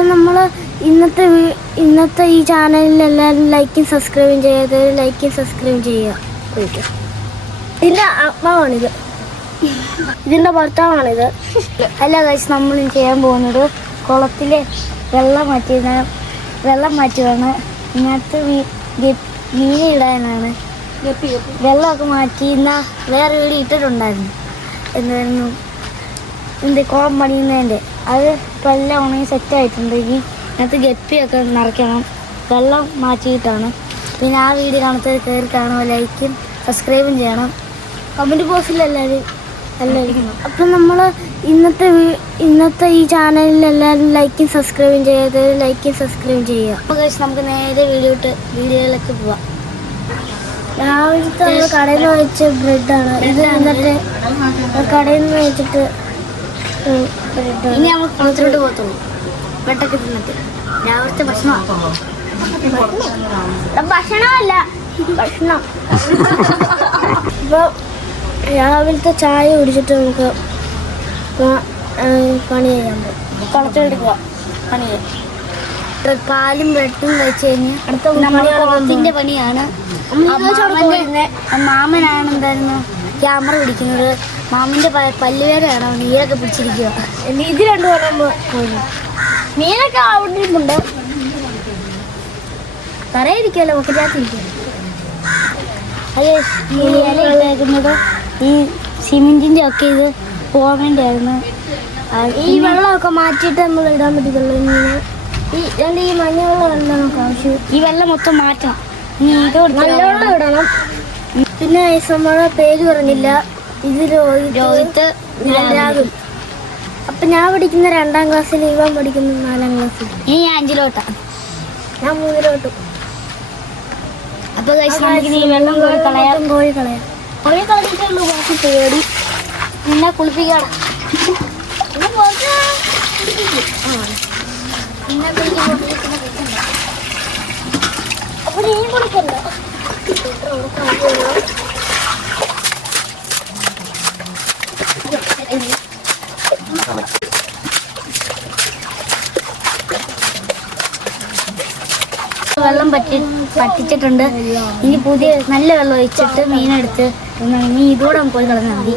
അപ്പം നമ്മൾ ഇന്നത്തെ ഇന്നത്തെ ഈ ചാനലിൽ എല്ലാവരും ലൈക്കും സബ്സ്ക്രൈബും ചെയ്യാതെ ലൈക്കും സബ്സ്ക്രൈബും ചെയ്യുക. ഓക്കെ ഇതിന്റെ അമ്മാവാണിത് ഇതിന്റെ ഭർത്താവാണിത്. അല്ല കഴിച്ച് നമ്മൾ ചെയ്യാൻ പോകുന്നത് കുളത്തിലെ വെള്ളം മാറ്റി വെള്ളം മാറ്റുകയാണ് ഇതിനകത്ത് ഗ- മീൻ ഇടാനാണ്. വെള്ളമൊക്കെ മാറ്റി ഇന്ന വേറെ വീട് ഇട്ടിട്ടുണ്ടായിരുന്നു. എന്തായിരുന്നു? എന്ത് കുളം പണിയുന്നതിന്റെ അത് ഇപ്പം എല്ലാം ഉണങ്ങി സെറ്റ് ആയിട്ടുണ്ട്. ഇനി അതിനകത്ത് ഗപ്പിയൊക്കെ നിറയ്ക്കണം. വെള്ളം മാറ്റിയിട്ടാണ്. പിന്നെ ആ വീഡിയോ കാണത്തത് കയറി കാണുമ്പോൾ ലൈക്കും സബ്സ്ക്രൈബും ചെയ്യണം. കമന്റ് ബോക്സിൽ എല്ലാവരും അപ്പം നമ്മൾ ഇന്നത്തെ ഇന്നത്തെ ഈ ചാനലിൽ എല്ലാവരും ലൈക്കും സബ്സ്ക്രൈബും ചെയ്യാതെ ലൈക്കും സബ്സ്ക്രൈബും ചെയ്യുക. അപ്പോൾ കഴിച്ച് നമുക്ക് നേരെ വീഡിയോ ഇട്ട് വീഡിയോയിലേക്ക് പോവാം. രാവിലത്തെ കടയിൽ നിന്ന് വെച്ച ബ്രെഡാണ് ഇത് എന്നിട്ട് കടയിൽ നിന്ന് വെച്ചിട്ട് ഇനി നമ്മൾ കുളത്തിലോട്ട് പോകത്തുള്ളൂ. വെട്ടൊക്കെ തിന്നിട്ട്. രാവിലത്തെ ഭക്ഷണമാണ് ഭക്ഷണമല്ല ഭക്ഷണം. ഇപ്പോൾ രാവിലത്തെ ചായ കുടിച്ചിട്ട് നമുക്ക് പണി ചെയ്യാൻ പോകും കുളത്തിലോട്ട് പോവാം. പണി ചെയ്യാം. പാലും ബ്രെഡും കഴിച്ചു കഴിഞ്ഞാൽ അടുത്ത കുളത്തിന്റെ പണിയാണ്. മാമനാണെന്തായിരുന്നു മാമനാണ് എന്തായിരുന്നു ക്യാമറ പിടിക്കുന്നത് മാമിന്റെ പല്ലുവേദന പല്ലുവേദനയാണ്. നീരൊക്കെ പിടിച്ചിരിക്കുക ഇത് രണ്ടു പറയുമ്പോൾ നീരൊക്കെ അവിടെ ഉണ്ട് തറയിരിക്കുമല്ലോ ഒക്കെ അത് ഈ ഇലയിട്ടേക്കുന്നത് ഈ സിമെന്റിന്റെ ഒക്കെ ഇത് പോകേണ്ടായിരുന്നു ഈ വെള്ളമൊക്കെ മാറ്റിയിട്ട് നമ്മൾ ഇടാൻ പറ്റത്തുള്ളൂ മീന് ഈ രണ്ട് ഈ മഞ്ഞ വെള്ളം നമുക്ക് ആവശ്യം. ഈ വെള്ളം മൊത്തം മാറ്റാം. ഇനി ഇത് ഇടണം. പിന്നെ ഐസമ്മയുടെ പേര് പറഞ്ഞില്ല. ഇത് രോഹിത് രാഹുൽ അപ്പൊ ഞാൻ പഠിക്കുന്ന രണ്ടാം ക്ലാസ്സിൽ ഇവൻ പഠിക്കുന്ന നാലാം ക്ലാസ്സിൽ. ഇനി ഞാൻ അഞ്ചിലോട്ടാ. ഞാൻ മൂന്നിലോട്ടും. അപ്പൊ വെള്ളം കളയാം. കളയാം. കളഞ്ഞിട്ടുള്ളൂ പേടി. നിന്നെ കുളിപ്പിക്കണം പിന്നെ. അപ്പൊ നീ കുളിക്കണ്ട. വെള്ളം പറ്റി പറ്റിച്ചിട്ടുണ്ട് ഇനി പുതിയ നല്ല വെള്ളം ഒഴിച്ചിട്ട് മീനെടുത്ത് തിന്നണം. ഇനി ഇതൂടെ പോയി കളഞ്ഞാൽ മതി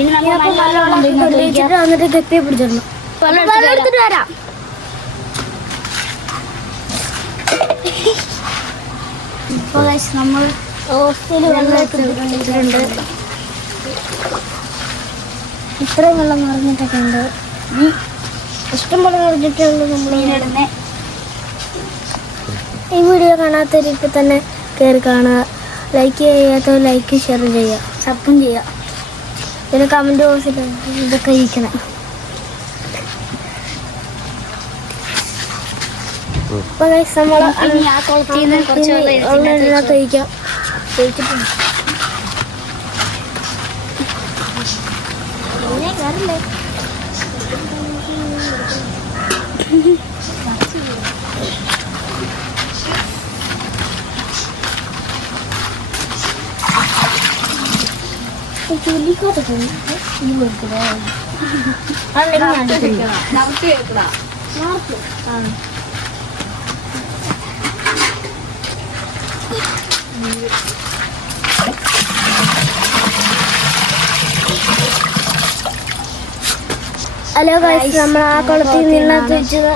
ഇനി നമ്മൾ വന്നിട്ട് ഗപ്പിയെ പിടിച്ചിടണം വെള്ളം എടുത്തിട്ട് വരാം. ഇപ്പോൾ guys നമ്മൾ വെള്ളം എടുത്തിട്ടുണ്ട് ഇത്രയും വെള്ളം നിറഞ്ഞിട്ടൊക്കെ ഉണ്ട്. ഇഷ്ടം ഇഷ്ടംപോലെ നിറഞ്ഞിട്ടുണ്ട് നമ്മൾ ഇടുന്നത് ഈ വീഡിയോ കാണാത്തവർ ഇപ്പം തന്നെ കയറി കാണുക. ലൈക്ക് ചെയ്യാത്തവർ ലൈക്ക് ഷെയർ ചെയ്യുക. സബും ചെയ്യുക. പിന്നെ കമന്റ് ബോക്സിൽ ഇതൊക്കെ ഇരിക്കണം അപ്പോൾ നമ്മൾ പിന്നെ കയറില്ലേ ചുള്ളിക്കോട്ട് ഹലോ ഗൈസ് നമ്മൾ ആ കുളത്തിൽ നിന്നകത്ത് വെച്ചത്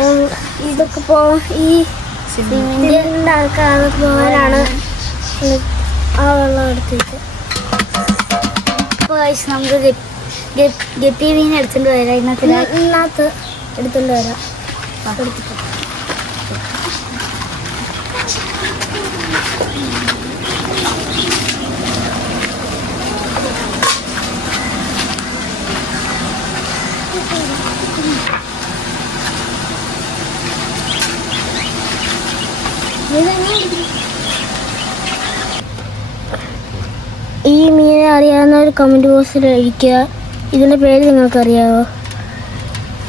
ഉം, ഇതൊക്കെ പോ ഈ സിമെന്റിന്റെ ആൾക്കാർ പോകാനാണ് ആ വെള്ളം എടുത്ത് guys നമുക്ക് ഗപ്പി- മീൻ എടുത്തിട്ട് വരാം. ഇന്നത്തെ ഇന്നത്തെ എടുത്തുകൊണ്ട് വരാം. എടുത്തിട്ട് ഈ മീനെ അറിയാവുന്നവർ കമന്റ് ബോക്സിൽ ഇരിക്കുക. ഇതിന്റെ പേര് നിങ്ങൾക്കറിയാമോ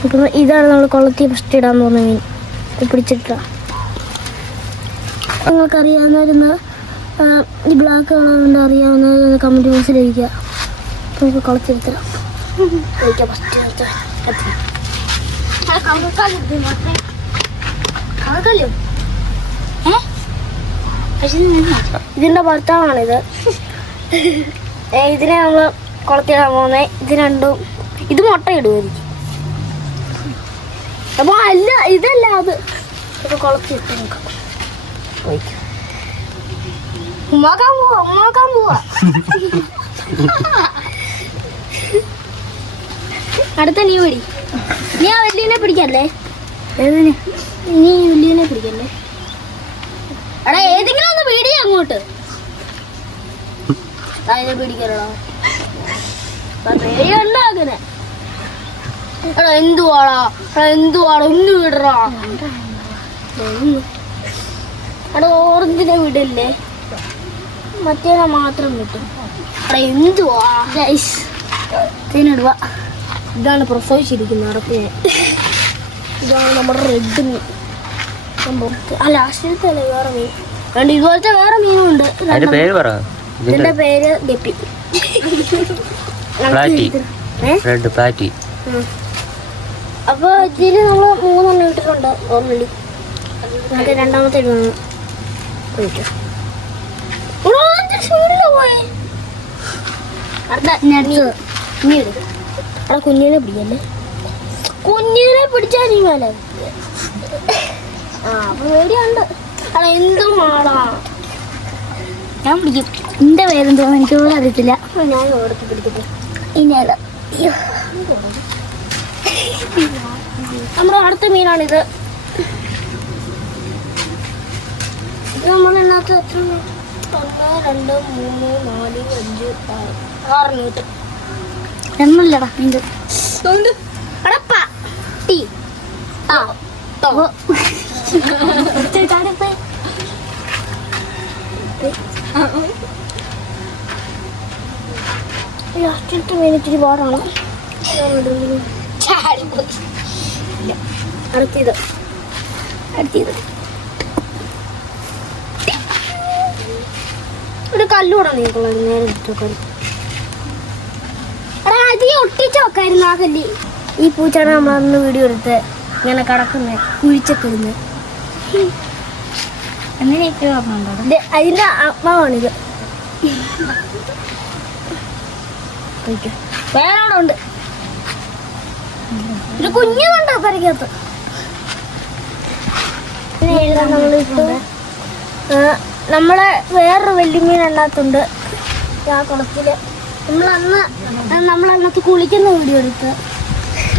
ഇപ്പം ഇതാണ് നമ്മൾ കുളത്തിൽ ഫസ്റ്റ് ഇടാൻ പോകുന്ന മീൻ. പിടിച്ചിട്ട. നിങ്ങൾക്കറിയാവുന്നവരൊന്ന് ഈ ബ്ലാക്ക് കളർ കൊണ്ട് അറിയാവുന്ന കമന്റ് ബോക്സിൽ ഇരിക്കുക. നമുക്ക് കുളത്തിരുത്തരാം ഫസ്റ്റ് കണക്കല്ലോ ഭർത്താവാണിത്. ഇതിനെ നമ്മൾ കുളത്തിടാൻ പോകുന്നത് ഇത് രണ്ടും ഇത് മുട്ട ഇടുമായിരിക്കും അപ്പൊ അല്ല ഇതല്ല അത്. ഇപ്പൊ കുളത്തിട്ട് നോക്കാം. ഉമ്മാക്കാൻ പോവാ ഉമ്മാക്കാൻ പോവാ. അടുത്ത നീ പിടി. നീ ആ വലിയനെ പിടിക്കല്ലേ? ഏതിന്? നീ വലിയനെ പിടിക്കല്ലേ? എടാ ഏതെങ്കിലും ഒന്ന് പിടി അങ്ങോട്ട് അതിനെ പിടിക്കണോ? പേടിയുണ്ടോ അങ്ങനെ എടാ എന്തുവാടാ? എടാ എന്തുവാടാ? ഒന്ന് വിടറാ. എടാ ഓറഞ്ചിനെ വിടല്ലേ? മറ്റേനെ മാത്രം വിട്ടു. എടാ എന്തുവാ? ഗൈസ് ഇതിനിടുക ഇതാണ് പ്രസവിച്ചിരിക്കുന്നത് അടപ്പിനെ ഇതാണ് നമ്മുടെ റെഡ് മീൻ. സംഭവം. ആ ലാസ്റ്റിലത്തെ വേറെ മീൻ? രണ്ട് ഇതുപോലത്തെ വേറെ മീനുണ്ട് പേര് പറ. ഇതിന്റെ പേര് ഗപ്പി. പ്ലാറ്റി. ഏ? Red platy. അപ്പോൾ അപ്പൊ നമ്മൾ മൂന്നെണ്ണം ഇട്ടിട്ടുണ്ട് ഓൾറെഡി. നമുക്ക് രണ്ടാമത്തെ ഇടുന്നു കുഞ്ഞിനെ പിടിക്കല്ലേ? കുഞ്ഞിനെ പിടിച്ചാൽ നീ മേലെ ആ പേടിയുണ്ട്. അല്ല എന്തും ആടാ ഞാൻ പിടിക്കും. എന്റെ പേരെന്തോന്ന് എനിക്ക് പോലും അറിയത്തില്ല. ഞാൻ ഓടത്ത് പിടിക്കട്ടെ ഇനി. നമ്മുടെ അടുത്ത മീനാണിത്. ഇത് നമ്മളതിനകത്ത് എത്ര? ഒന്ന് രണ്ട് മൂന്ന് നാല് അഞ്ച് ആറ് ആറ് മീറ്റ് ഒന്നുമില്ലടാ ഇത് അടപ്പ. ടീ. ആ. ടോ ഓ. ലാസ്റ്റിലത്തെ മീൻ ഇച്ചിരി ഒരു കല്ലൂടെ നീക്കുള്ള നേരെ ഇട്ട് വെക്കാൻ എടാ അത് ഈ ഒട്ടിച്ച് വെക്കായിരുന്നു ആ കല്ല്. ഈ പൂച്ചാണ് നമ്മളന്ന് വീഡിയോ എടുത്ത് ഇങ്ങനെ കിടക്കുന്നത് കുഴിച്ചൊക്കെ അങ്ങനെയൊക്കെ ഇത് അതിന്റെ ആത്മാവാണിത്. വേറെ ഉണ്ട് ഒരു കുഞ്ഞുണ്ട് പരിക്കകത്ത് നമ്മളെ വേറൊരു വെല്ലുമീൻ അല്ലാത്തുണ്ട് ആ കുളത്തിൽ. നമ്മളന്ന് നമ്മളന്നത്ത് കുളിക്കുന്ന വീഡിയോ എടുത്ത്.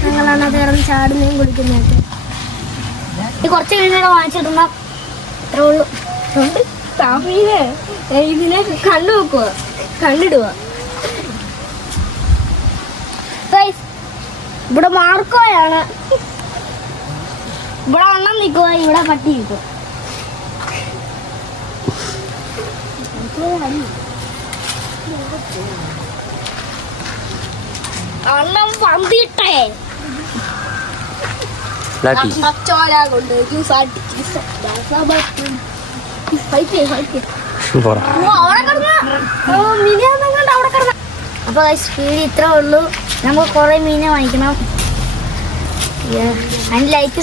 അതിനകത്ത് ഇറങ്ങി ചാടുന്നതും കുളിക്കുന്നതൊക്കെ കുറച്ച് കഴിഞ്ഞാൽ വാങ്ങിച്ചിടുന്ന അത്രേ ഉള്ളൂ. താമീനെ ഇതിനെ കണ്ണു വെക്കുക കണ്ണിടുക ഇവിടെ മാർക്കോയാണ്. ഇവിടെ അണ്ണം നിൽക്കുക ഇവിടെ പട്ടി നിൽക്കുക അണ്ണം പന്തിട്ടേ ജ്യൂസ് അടിച്ച് ഫൈറ്റ് ഓ, അവിടെ കിടന്ന്. ഓ, മിനിയാന്നും കണ്ട് അവിടെ കിടന്ന്. അപ്പൊ സ്പീഡ് ഇത്ര ഉള്ളൂ. നമുക്ക് കുറെ മീനെ വാങ്ങിക്കണം. അതിന് ലൈക്ക്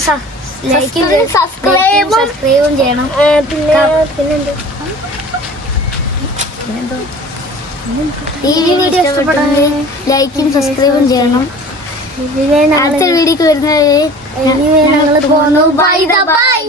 ലൈക്കും subscribe- സബ്സ്ക്രൈബും ചെയ്യണം. പിന്നെ പിന്നെന്ത്? ഈ വീഡിയോ ഇഷ്ടപ്പെടുന്നെങ്കിൽ ലൈക്കും സബ്സ്ക്രൈബും ചെയ്യണം. അടുത്ത വീഡിയോക്ക് വരുന്നവരെ ഞങ്ങൾ പോകുന്നു ബൈ ദ ബൈ